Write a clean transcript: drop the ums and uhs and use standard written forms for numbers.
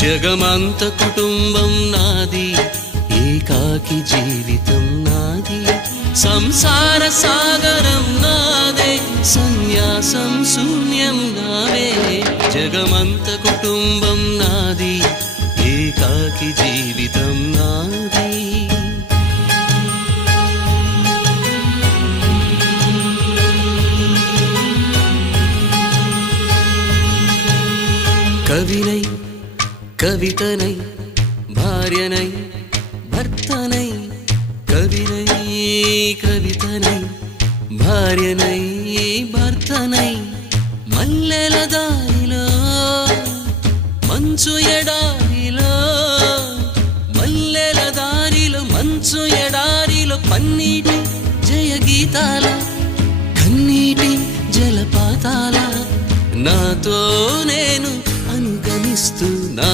జగమంత కుటుంబం నాది, ఏకాకి జీవితం నాది, సంసార సాగరం నాదే, సన్యాసం శూన్యం నావే. జగమంత కుటుంబం నాది, ఏకాకి జీవితం నాది. కవినై కవితనై భార్యనై భర్తనై, కవినై కవితనై భార్యనై భర్తనై, మల్లెల దారిలో మంచు ఎడారిలో, మల్లెల దారిలో మంచు ఎడారిలో, పన్నీటి జయ గీతాల కన్నీటి జలపాతాల, నాతో నేను అనుగమిస్తూ నా